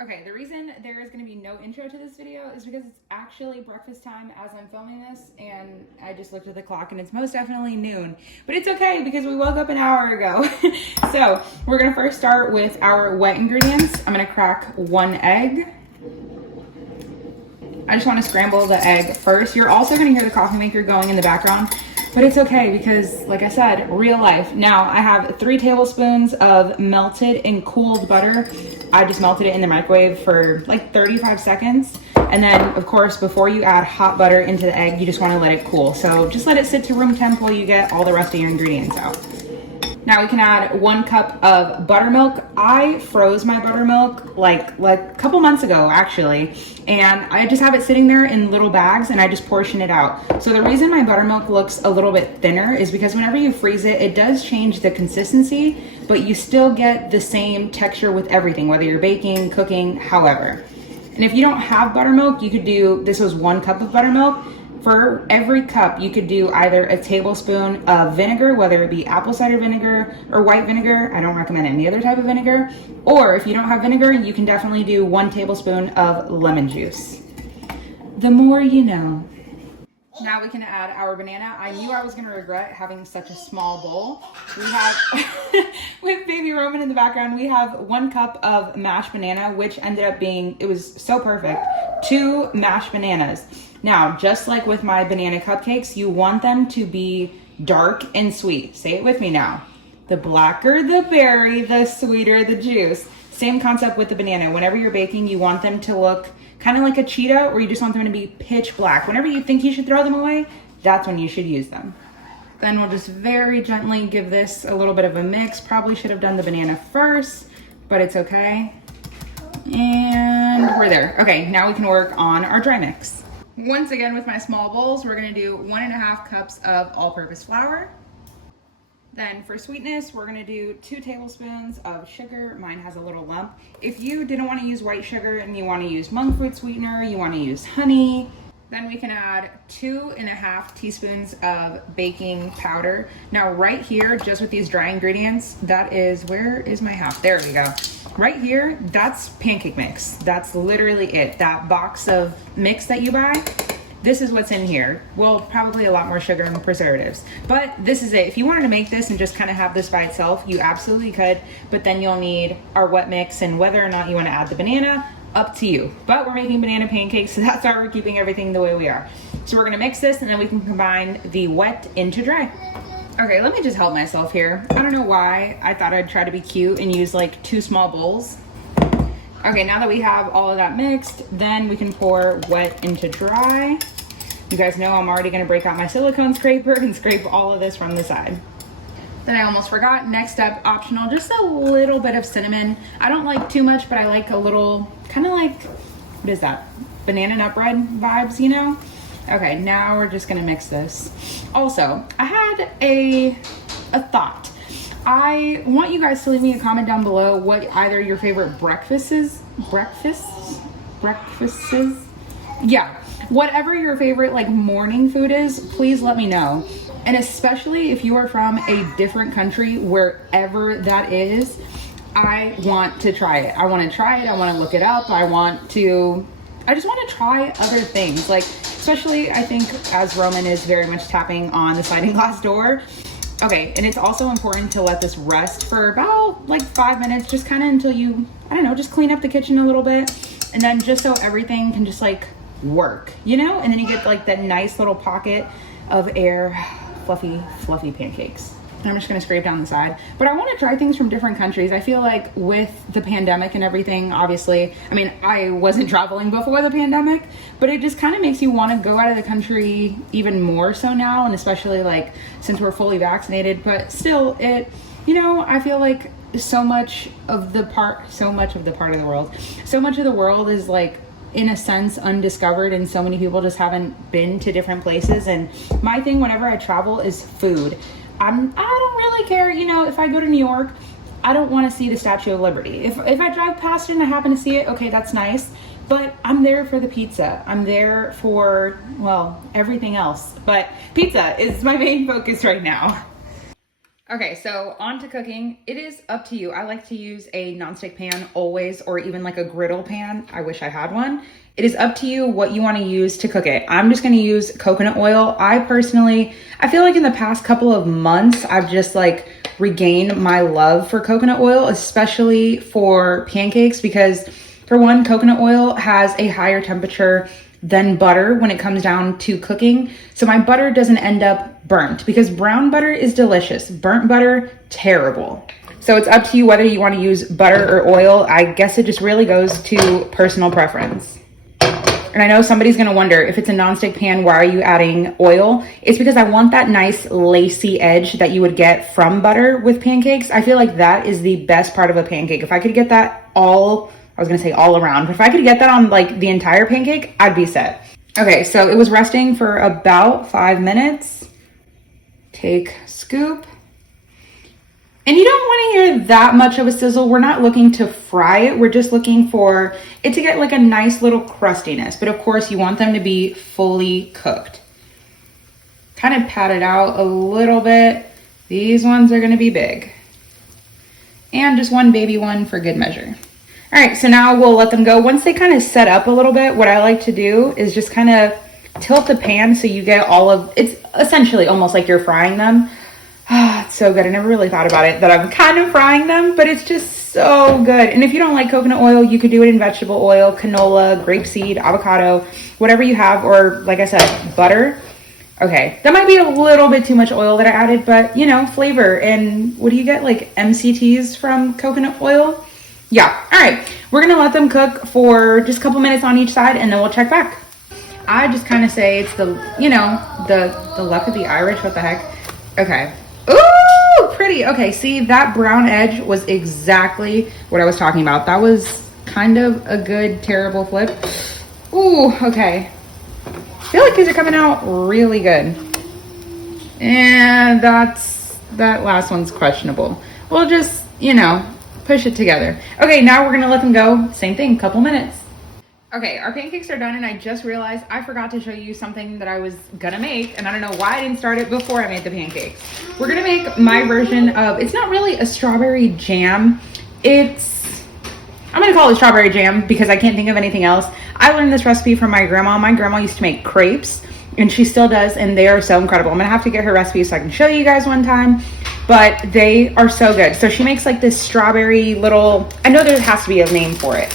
Okay, the reason there is going to be no intro to this video is because it's actually breakfast time as I'm filming this, and I just looked at the clock and it's most definitely noon. But it's okay because we woke up an hour ago. So we're going to first start with our wet ingredients. I'm going to crack 1 egg. I just want to scramble the egg first. You're also going to hear the coffee maker going in the background, but it's okay because, like I said, real life. Now I have 3 tablespoons of melted and cooled butter. I just melted it in the microwave for like 35 seconds. And then, of course, before you add hot butter into the egg, you just want to let it cool. So just let it sit to room temp while you get all the rest of your ingredients out. Now we can add 1 cup of buttermilk. I froze my buttermilk like a couple months ago, actually. And I just have it sitting there in little bags and I just portion it out. So the reason my buttermilk looks a little bit thinner is because whenever you freeze it, it does change the consistency, but you still get the same texture with everything, whether you're baking, cooking, however. And if you don't have buttermilk, you could do, this was 1 cup of buttermilk. For every cup, you could do either a tablespoon of vinegar, whether it be apple cider vinegar or white vinegar. I don't recommend any other type of vinegar. Or if you don't have vinegar, you can definitely do 1 tablespoon of lemon juice. The more you know. Now we can add our banana. I knew I was going to regret having such a small bowl. We have, with baby Roman in the background, we have 1 cup of mashed banana, which ended up being, it was so perfect, 2 mashed bananas. Now, just like with my banana cupcakes, you want them to be dark and sweet. Say it with me now. The blacker the berry, the sweeter the juice. Same concept with the banana. Whenever you're baking, you want them to look kind of like a Cheeto, or you just want them to be pitch black. Whenever you think you should throw them away, that's when you should use them. Then we'll just very gently give this a little bit of a mix. Probably should have done the banana first, but it's okay. And we're there. Okay, now we can work on our dry mix. Once again, with my small bowls, we're gonna do 1.5 cups of all-purpose flour. Then for sweetness, we're gonna do 2 tablespoons of sugar. Mine has a little lump. If you didn't wanna use white sugar and you wanna use monk fruit sweetener, you wanna use honey, then we can add 2.5 teaspoons of baking powder. Now right here, just with these dry ingredients, that is, where is my half? There we go. Right here, that's pancake mix. That's literally it. That box of mix that you buy, this is what's in here. Well, probably a lot more sugar and preservatives, but this is it. If you wanted to make this and just kind of have this by itself, you absolutely could, but then you'll need our wet mix, and whether or not you want to add the banana, up to you. But we're making banana pancakes, so that's why we're keeping everything the way we are. So we're gonna mix this and then we can combine the wet into dry. Okay, let me just help myself here. I don't know why I thought I'd try to be cute and use like 2 small bowls. Okay, now that we have all of that mixed, then we can pour wet into dry. You guys know I'm already gonna break out my silicone scraper and scrape all of this from the side. Then I almost forgot, next step, optional, just a little bit of cinnamon. I don't like too much, but I like a little, kind of like, what is that? Banana nut bread vibes, you know? Okay, now we're just gonna mix this. Also, I had a thought. I want you guys to leave me a comment down below what either your favorite breakfasts is. Yeah, whatever your favorite like morning food is, please let me know. And especially if you are from a different country, wherever that is, I want to try it. I want to try it. I want to look it up. I just want to try other things. Like, especially I think as Roman is very much tapping on the sliding glass door. Okay, and it's also important to let this rest for about like 5 minutes, just kind of until you, I don't know, just clean up the kitchen a little bit. And then just so everything can just like work, you know? And then you get like that nice little pocket of air, fluffy pancakes. I'm just gonna scrape down the side. But I wanna try things from different countries. I feel like with the pandemic and everything, obviously, I mean, I wasn't traveling before the pandemic, but it just kind of makes you wanna go out of the country even more so now, and especially like since we're fully vaccinated, but still it, you know, I feel like so much of the world is like, in a sense, undiscovered, and so many people just haven't been to different places. And my thing whenever I travel is food. I don't really care, you know, if I go to New York, I don't want to see the Statue of Liberty. If I drive past it and I happen to see it, okay, that's nice, but I'm there for the pizza. I'm there for, well, everything else, but pizza is my main focus right now. Okay, so on to cooking. It is up to you. I like to use a nonstick pan always, or even like a griddle pan. I wish I had one. It is up to you what you want to use to cook it. I'm just going to use coconut oil. I feel like in the past couple of months, I've just like regained my love for coconut oil, especially for pancakes, because for one, coconut oil has a higher temperature than butter when it comes down to cooking. So my butter doesn't end up burnt, because brown butter is delicious. Burnt butter, terrible. So it's up to you whether you want to use butter or oil. I guess it just really goes to personal preference. And I know somebody's gonna wonder, if it's a nonstick pan, why are you adding oil? It's because I want that nice lacy edge that you would get from butter with pancakes. I feel like that is the best part of a pancake. If I could get that all around, but if I could get that on like the entire pancake, I'd be set. Okay, so it was resting for about 5 minutes. Take scoop. And you don't want to hear that much of a sizzle. We're not looking to fry it. We're just looking for it to get like a nice little crustiness. But of course you want them to be fully cooked. Kind of pat it out a little bit. These ones are going to be big. And just one baby one for good measure. All right, so now we'll let them go. Once they kind of set up a little bit, what I like to do is just kind of tilt the pan so you get it's essentially almost like you're frying them. It's so good. I never really thought about it, that I'm kind of frying them, but it's just so good. And if you don't like coconut oil, you could do it in vegetable oil, canola, grapeseed, avocado, whatever you have, or like I said, butter. Okay, that might be a little bit too much oil that I added, but you know, flavor. And what do you get, like MCTs from coconut oil? Yeah, all right. We're gonna let them cook for just a couple minutes on each side, and then we'll check back. I just kind of say it's the luck of the Irish, what the heck? Okay. Ooh, pretty. Okay, see, that brown edge was exactly what I was talking about. That was kind of a good, terrible flip. Ooh, okay. I feel like these are coming out really good. And that last one's questionable. We'll just, push it together. Okay, now we're gonna let them go. Same thing, couple minutes. Okay, our pancakes are done, and I just realized I forgot to show you something that I was gonna make, and I don't know why I didn't start it before I made the pancakes. We're gonna make my version of, it's not really a strawberry jam. I'm gonna call it strawberry jam because I can't think of anything else. I learned this recipe from my grandma. My grandma used to make crepes, and she still does, and they are so incredible. I'm gonna have to get her recipe so I can show you guys one time, but they are so good. So she makes like this strawberry little, I know there has to be a name for it.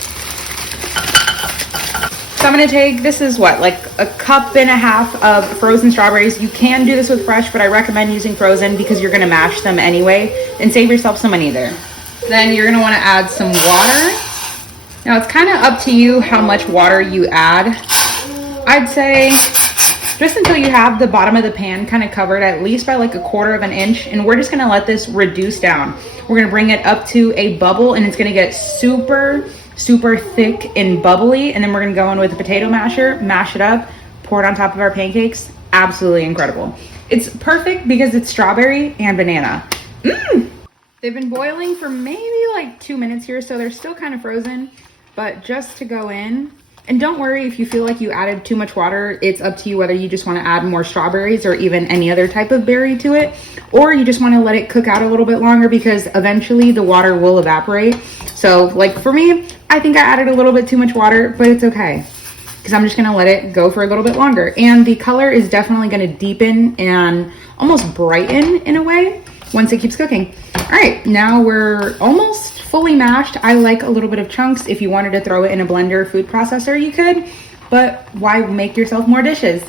So I'm gonna take, this is what, like a cup and a half of frozen strawberries. You can do this with fresh, but I recommend using frozen because you're gonna mash them anyway and save yourself some money there. Then you're gonna wanna add some water. Now it's kind of up to you how much water you add. I'd say just until you have the bottom of the pan kind of covered at least by like 1/4 of an inch. And we're just gonna let this reduce down. We're gonna bring it up to a bubble, and it's gonna get super thick and bubbly. And then we're gonna go in with a potato masher, mash it up, pour it on top of our pancakes. Absolutely incredible. It's perfect because it's strawberry and banana. They've been boiling for maybe like 2 minutes here, so they're still kind of frozen, but just to go in. And don't worry if you feel like you added too much water. It's up to you whether you just want to add more strawberries or even any other type of berry to it, or you just want to let it cook out a little bit longer because eventually the water will evaporate. So like for me, I think I added a little bit too much water, but it's okay because I'm just going to let it go for a little bit longer. And the color is definitely going to deepen and almost brighten in a way once it keeps cooking. All right, now we're almost fully mashed. I like a little bit of chunks. If you wanted to throw it in a blender or food processor, you could, but why make yourself more dishes?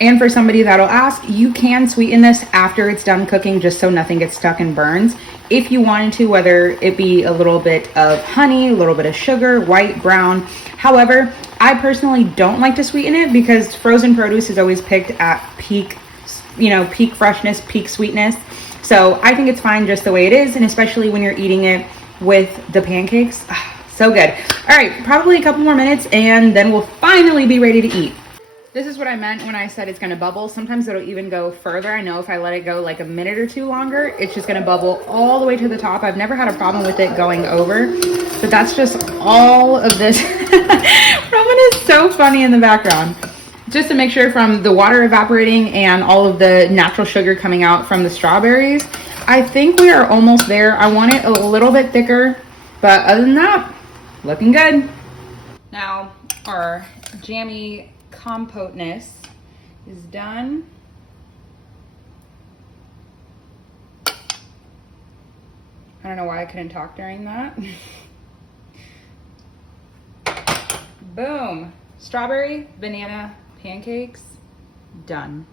And for somebody that'll ask, you can sweeten this after it's done cooking just so nothing gets stuck and burns. If you wanted to, whether it be a little bit of honey, a little bit of sugar, white, brown. However, I personally don't like to sweeten it because frozen produce is always picked at peak freshness, peak sweetness. So I think it's fine just the way it is, and especially when you're eating it with the pancakes. So good. All right, probably a couple more minutes and then we'll finally be ready to eat. This is what I meant when I said it's gonna bubble. Sometimes it'll even go further. I know if I let it go like a minute or two longer, it's just gonna bubble all the way to the top. I've never had a problem with it going over, but that's just all of this. Roman is so funny in the background. Just to make sure from the water evaporating and all of the natural sugar coming out from the strawberries, I think we are almost there. I want it a little bit thicker, but other than that, looking good. Now our jammy compoteness is done. I don't know why I couldn't talk during that. Boom. Strawberry banana pancakes, done.